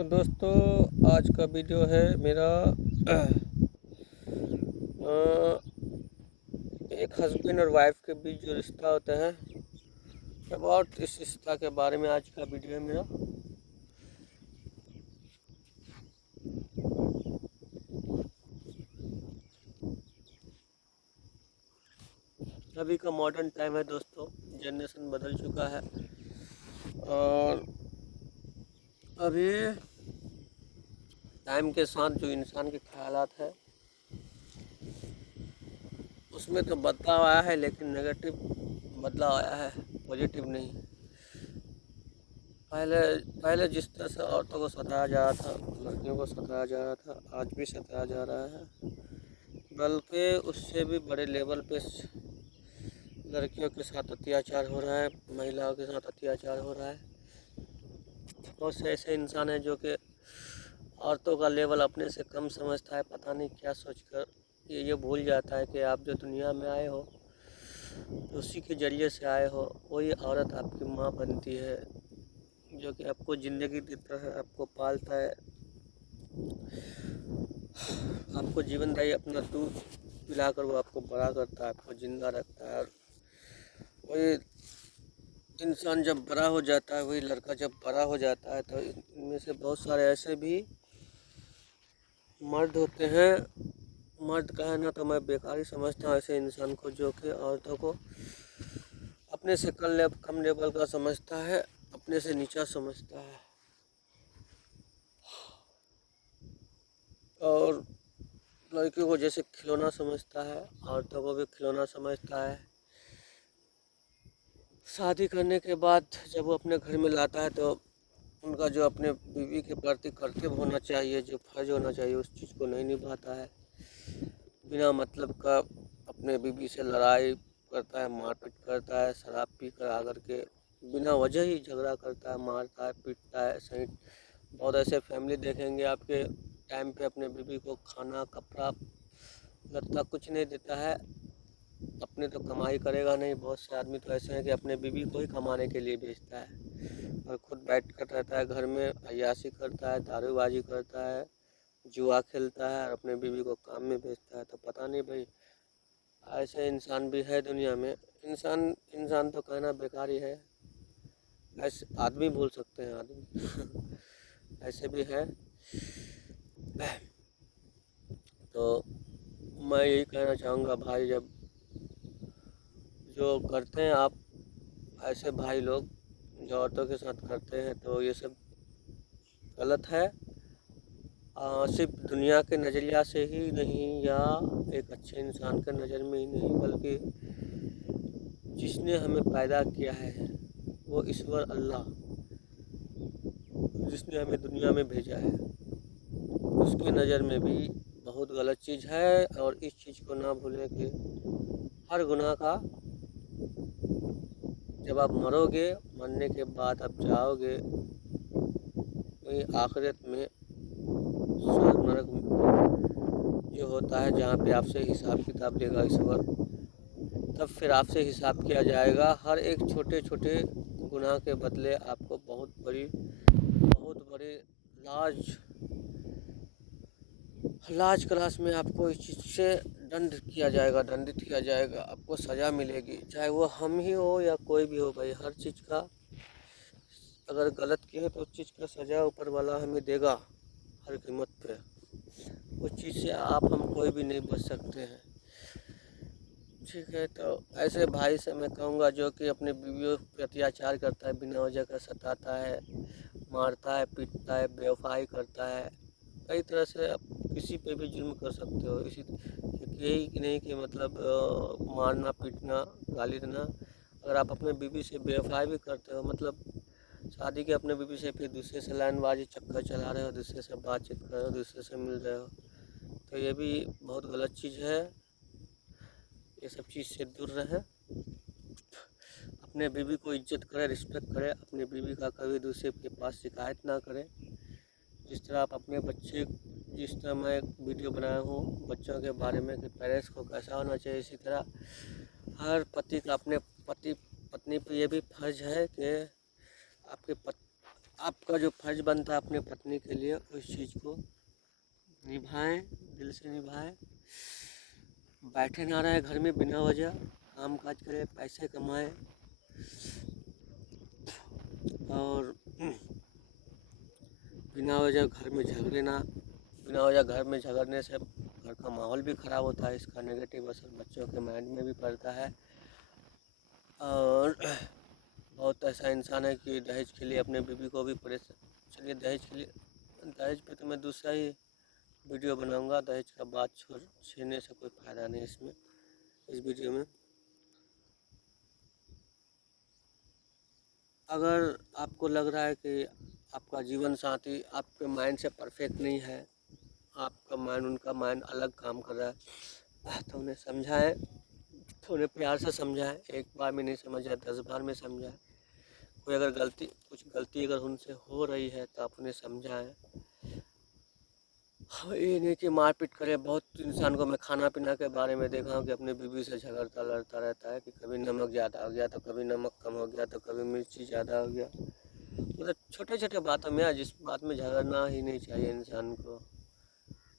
तो दोस्तों, आज का वीडियो है मेरा एक हस्बैंड और वाइफ के बीच जो रिश्ता होता है, अबाउट इस रिश्ता के बारे में आज का वीडियो है मेरा। अभी का मॉडर्न टाइम है दोस्तों, जनरेशन बदल चुका है और अभी टाइम के साथ जो इंसान के ख्यालात है उसमें तो बदलाव आया है, लेकिन नेगेटिव बदलाव आया है, पॉजिटिव नहीं। पहले पहले जिस तरह से औरतों को सताया जा रहा था, लड़कियों को सताया जा रहा था, आज भी सताया जा रहा है, बल्कि उससे भी बड़े लेवल पे लड़कियों के साथ अत्याचार हो रहा है, महिलाओं के साथ अत्याचार हो रहा है। बहुत से ऐसे इंसान हैं जो कि औरतों का लेवल अपने से कम समझता है, पता नहीं क्या सोचकर ये भूल जाता है कि आप जो दुनिया में आए हो तो उसी के ज़रिए से आए हो। वही औरत आपकी माँ बनती है, जो कि आपको ज़िंदगी देता है, आपको पालता है, आपको जीवनदायी अपना दूध पिलाकर वो आपको बड़ा करता है, आपको ज़िंदा रखता है। वही इंसान जब बड़ा हो जाता है, वही लड़का जब बड़ा हो जाता है, तो इनमें से बहुत सारे ऐसे भी मर्द होते हैं, मर्द कहना तो मैं बेकार ही समझता हूँ ऐसे इंसान को, जो कि औरतों को अपने से कम लेवल का समझता है, अपने से नीचा समझता है और लड़कियों को जैसे खिलौना समझता है, औरतों को भी खिलौना समझता है। शादी करने के बाद जब वो अपने घर में लाता है तो उनका जो अपने बीवी के प्रति कर्तव्य होना चाहिए, जो फर्ज होना चाहिए, उस चीज़ को नहीं निभाता है। बिना मतलब का अपने बीवी से लड़ाई करता है, मारपीट करता है, शराब पी कर आकर के बिना वजह ही झगड़ा करता है, मारता है, पीटता है। सही बहुत ऐसे फैमिली देखेंगे आपके टाइम पे अपने बीवी को खाना, कपड़ा, लत्ता कुछ नहीं देता है, अपने तो कमाई करेगा नहीं। बहुत से आदमी तो ऐसे हैं कि अपने बीवी को ही कमाने के लिए भेजता है और खुद बैठ कर रहता है घर में, अय्याशी करता है, दारूबाजी करता है, जुआ खेलता है और अपने बीवी को काम में भेजता है। तो पता नहीं भाई, ऐसे इंसान भी है दुनिया में। इंसान इंसान तो कहना बेकार ही है, ऐसे आदमी बोल सकते हैं आदमी ऐसे भी है। तो मैं यही कहना चाहूँगा भाई, जब जो करते हैं आप ऐसे भाई लोग जो औरतों के साथ करते हैं, तो ये सब गलत है। सिर्फ दुनिया के नज़रिया से ही नहीं, या एक अच्छे इंसान के नज़र में ही नहीं, बल्कि जिसने हमें पैदा किया है, वो ईश्वर अल्लाह, जिसने हमें दुनिया में भेजा है, उसकी नज़र में भी बहुत गलत चीज़ है। और इस चीज़ को ना भूलें कि हर गुनाह का जब आप मरोगे, मरने के बाद आप जाओगे वही आखिरत में स्वर्ग नरक जो होता है, जहाँ पे आपसे हिसाब किताब लेगा ईश्वर, तब फिर आपसे हिसाब किया जाएगा। हर एक छोटे छोटे गुनाह के बदले आपको बहुत बड़ी लाज लाज क्लास में आपको इस चीज़ से दंडित किया जाएगा, आपको सज़ा मिलेगी, चाहे वो हम ही हो या कोई भी हो। भाई हर चीज़ का अगर गलत किया है तो उस चीज़ का सज़ा ऊपर वाला हमें देगा हर कीमत पे। उस चीज़ से आप हम कोई भी नहीं बच सकते हैं, ठीक है। तो ऐसे भाई से मैं कहूँगा जो कि अपने बीवियों पर अत्याचार करता है, बिना वजह का सताता है, मारता है, पीटता है, बेवफाई करता है, कई तरह से आप किसी पे भी जुल्म कर सकते हो। इसी यही कि नहीं कि मतलब मारना, पीटना, गाली देना। अगर आप अपने बीवी से बेवफाई भी करते हो, मतलब शादी के अपने बीवी से, फिर दूसरे से लाइनबाजी चक्कर चला रहे हो, दूसरे से बातचीत कर रहे हो, दूसरे से मिल रहे हो, तो ये भी बहुत गलत चीज़ है। ये सब चीज़ से दूर रहें, अपने बीवी को इज्जत करें, रिस्पेक्ट करें, अपने बीवी का कभी दूसरे के पास शिकायत ना करें। जिस तरह आप अपने बच्चे, जिस तरह मैं एक वीडियो बनाया हूँ बच्चों के बारे में कि पेरेंट्स को कैसा होना चाहिए, इसी तरह हर पति का अपने पति पत्नी पर यह भी फर्ज है कि आपके आपका जो फर्ज बनता है अपनी पत्नी के लिए उस चीज़ को निभाएं, दिल से निभाएं। बैठे ना रहे घर में बिना वजह, काम काज करें, पैसे कमाएं। और बिना वजह घर में झगड़े ना, बिना वजह घर में झगड़ने से घर का माहौल भी ख़राब होता है। इसका नेगेटिव असर बच्चों के माइंड में भी पड़ता है। और बहुत ऐसा इंसान है कि दहेज के लिए अपने बीवी को भी परेशान। चलिए दहेज के लिए, दहेज पे तो मैं दूसरा ही वीडियो बनाऊंगा। दहेज का बात छेड़ने से कोई फ़ायदा नहीं इसमें, इस वीडियो में। अगर आपको लग रहा है कि आपका जीवन साथी आपके माइंड से परफेक्ट नहीं है, आपका माइंड उनका माइंड अलग काम कर रहा है, तो उन्हें समझाएं, तो उन्हें प्यार से समझाएं। एक बार में नहीं समझाएं, 10 बार में समझाएं। कोई अगर कुछ गलती अगर उनसे हो रही है तो आप उन्हें समझाएं। हाँ, ये नहीं कि मारपीट करें। बहुत इंसान को मैं खाना पीना के बारे में देखा हूँ कि अपनी बीवी से झगड़ता लड़ता रहता है कि कभी नमक ज़्यादा हो गया तो कभी नमक कम हो गया तो कभी मिर्ची ज़्यादा हो गया। मतलब छोटे छोटे बातों में, जिस बात में झगड़ना ही नहीं चाहिए इंसान को,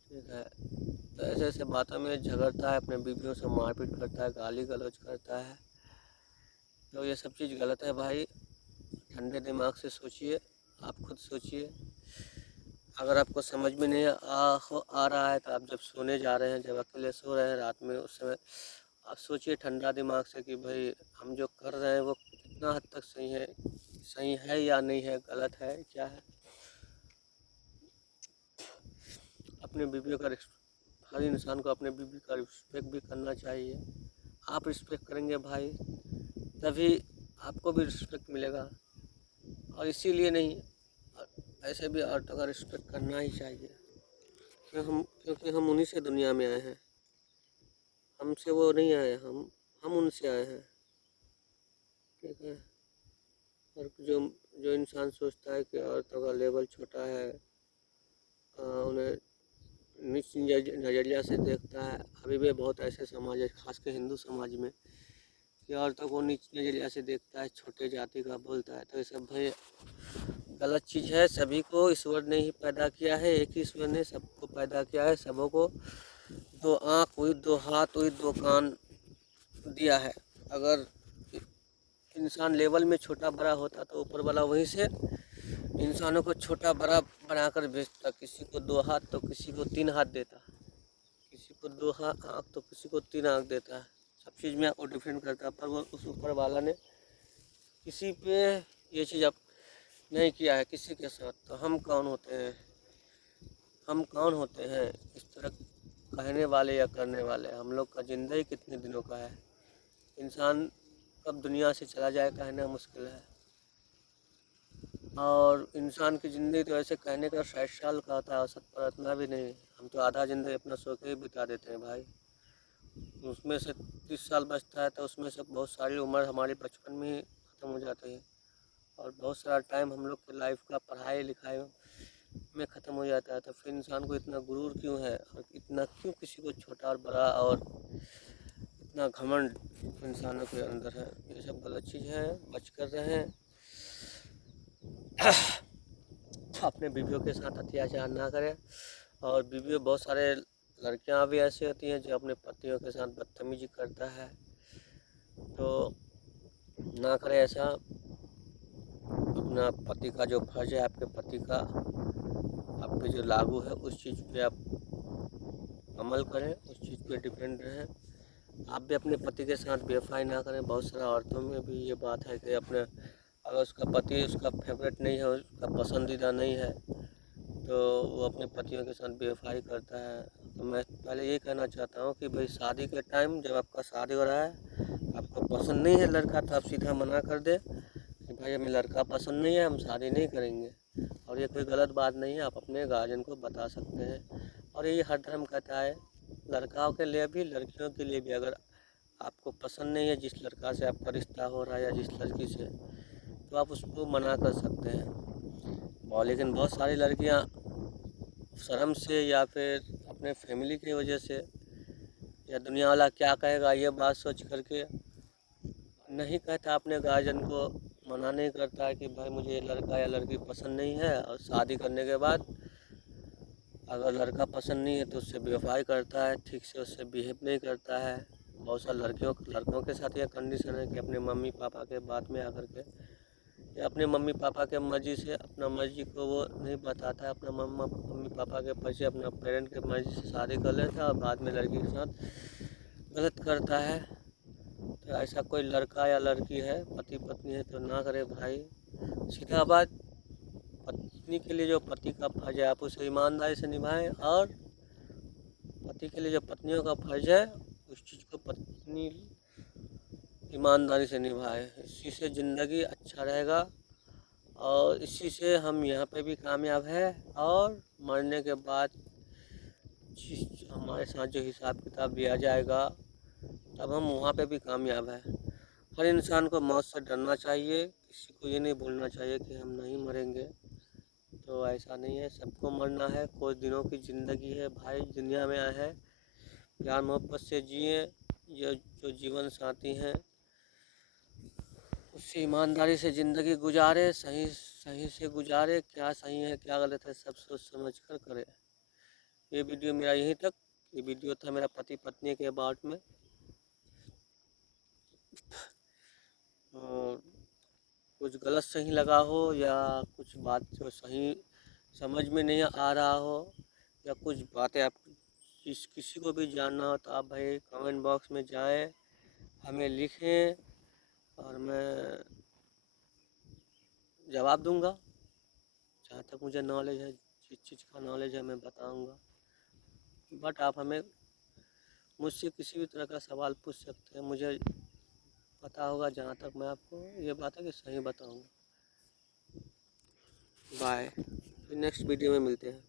ठीक है, तो ऐसे ऐसे बातों में झगड़ता है, अपने बीवियों से मारपीट करता है, गाली गलौज करता है। तो ये सब चीज़ गलत है भाई। ठंडे दिमाग से सोचिए, आप खुद सोचिए। अगर आपको समझ में नहीं आ रहा है तो आप जब सोने जा रहे हैं, जब अकेले सो रहे हैं रात में, उस समय आप सोचिए ठंडा दिमाग से कि भाई हम जो कर रहे हैं वो कितना हद तक सही है या नहीं है, गलत है क्या है। अपने बीवी का, हर इंसान को अपने बीवी का रिस्पेक्ट भी करना चाहिए। आप रिस्पेक्ट करेंगे भाई तभी आपको भी रिस्पेक्ट मिलेगा। और इसीलिए नहीं, ऐसे भी औरतों का रिस्पेक्ट करना ही चाहिए, क्योंकि हम उन्हीं से दुनिया में आए हैं। हमसे वो नहीं आए, हम उनसे आए हैं, ठीक है। और जो इंसान सोचता है कि औरतों का लेवल छोटा है, उन्हें नीच नज़रिया से देखता है। अभी भी बहुत ऐसे समाज है, खासकर हिंदू समाज में, कि औरतों को नीच नज़रिया से देखता है, छोटे जाति का बोलता है। तो ये सब भाई गलत चीज़ है। सभी को ईश्वर ने ही पैदा किया है, एक ही ईश्वर ने सबको पैदा किया है। सबों को 2 आँख हुई, 2 हाथ हुई, 2 कान दिया है। अगर इंसान लेवल में छोटा बड़ा होता तो ऊपर वाला वहीं से इंसानों को छोटा बड़ा बनाकर भेजता। किसी को 2 हाथ तो किसी को 3 हाथ देता, किसी को 2 आँख तो किसी को 3 आँख देता है। सब चीज़ में वो डिफरेंट करता है। पर वो उस ऊपर वाला ने किसी पे ये चीज़ अब नहीं किया है किसी के साथ, तो हम कौन होते हैं, हम कौन होते हैं इस तरह कहने वाले या करने वाले। हम लोग का ज़िंदगी कितने दिनों का है, इंसान कब दुनिया से चला जाए कहना मुश्किल है। और इंसान की ज़िंदगी तो ऐसे कहने का 60 साल का होता है औसत, पर इतना भी नहीं। हम तो आधा ज़िंदगी अपना सो के ही बिता देते हैं भाई। उसमें से 30 साल बचता है तो उसमें से बहुत सारी उम्र हमारी बचपन में ही ख़त्म हो जाती है। और बहुत सारा टाइम हम लोग की लाइफ का पढ़ाई लिखाई में ख़त्म हो जाता है। तो फिर इंसान को इतना गुरूर क्यों है, और इतना क्यों किसी को छोटा और बड़ा और इतना घमंड इंसानों के अंदर है। ये सब गलत चीज़ है, बच कर रहें। अपने बीवियों के साथ अत्याचार ना करें। और बीवियों, बहुत सारे लड़कियां भी ऐसी होती हैं जो अपने पतियों के साथ बदतमीजी करता है, तो ना करें ऐसा। अपना पति का जो फर्ज है, आपके पति का आप पे जो लागू है उस चीज़ पे आप अमल करें, उस चीज़ पे डिपेंड रहें। आप भी अपने पति के साथ बेवफाई ना करें। बहुत सारा औरतों में भी ये बात है कि अपने, अगर उसका पति उसका फेवरेट नहीं है, उसका पसंदीदा नहीं है, तो वो अपने पतियों के साथ बेवफाई करता है। तो मैं पहले ये कहना चाहता हूँ कि भाई शादी के टाइम जब आपका शादी हो रहा है, आपको पसंद नहीं है लड़का, तो आप सीधा मना कर दे कि भाई हमें लड़का पसंद नहीं है, हम शादी नहीं करेंगे। और ये कोई गलत बात नहीं है, आप अपने गार्जियन को बता सकते हैं। और ये हर धर्म कहता है, लड़काओं के लिए भी लड़कियों के लिए भी। अगर आपको पसंद नहीं है जिस लड़का से आपका रिश्ता हो रहा है या जिस लड़की से, तो आप उसको मना कर सकते हैं। और लेकिन बहुत सारी लड़कियां शर्म से या फिर अपने फैमिली की वजह से या दुनिया वाला क्या कहेगा ये बात सोच करके नहीं कहता, अपने गार्जियन को मना नहीं करता है कि भाई मुझे लड़का या लड़की पसंद नहीं है, और शादी करने के बाद अगर लड़का पसंद नहीं है तो उससे बेवफाई करता है, ठीक से उससे बिहेव नहीं करता है। बहुत सारे लड़कों के साथ यह कंडीशन है कि अपने मम्मी पापा के बात में आकर के या अपने मम्मी पापा के मर्जी से अपना मर्जी को वो नहीं बताता है, अपना मम्मी पापा के पीछे अपना पेरेंट के मर्जी से शादी कर लेता है और बाद में लड़की के साथ गलत करता है। तो ऐसा कोई लड़का या लड़की है, पति पत्नी है, तो ना करे भाई। सीधा बात, पत्नी के लिए जो पति का फर्ज है आप उसे ईमानदारी से निभाएं, और पति के लिए जो पत्नियों का फर्ज है उस चीज़ को पत्नी ईमानदारी से निभाए। इसी से ज़िंदगी अच्छा रहेगा, और इसी से हम यहाँ पे भी कामयाब है, और मरने के बाद जिस हमारे साथ जो हिसाब किताब दिया जाएगा तब हम वहाँ पे भी कामयाब है। हर इंसान को मौत से डरना चाहिए, किसी को ये नहीं भूलना चाहिए कि हम नहीं मरेंगे। तो ऐसा नहीं है, सबको मरना है, कुछ दिनों की ज़िंदगी है भाई, दुनिया में आए हैं, प्यार मोहब्बत से जिए। ये जो जीवन साथी हैं उससे ईमानदारी से ज़िंदगी गुजारे, सही सही से गुजारे, क्या सही है क्या गलत है सब सोच समझ कर करे। ये वीडियो मेरा यहीं तक, ये वीडियो था मेरा पति पत्नी के बारे में। और कुछ गलत सही लगा हो या कुछ बात जो सही समझ में नहीं आ रहा हो, या कुछ बातें आप किसी को भी जानना हो तो आप भाई कमेंट बॉक्स में जाएं, हमें लिखें, और मैं जवाब दूंगा। जहाँ तक मुझे नॉलेज है, जिस चीज़ का नॉलेज है मैं बताऊंगा। बट आप हमें मुझसे किसी भी तरह का सवाल पूछ सकते हैं, मुझे पता होगा जहाँ तक मैं आपको ये बात है कि सही बताऊंगा। बाय, फिर नेक्स्ट वीडियो में मिलते हैं।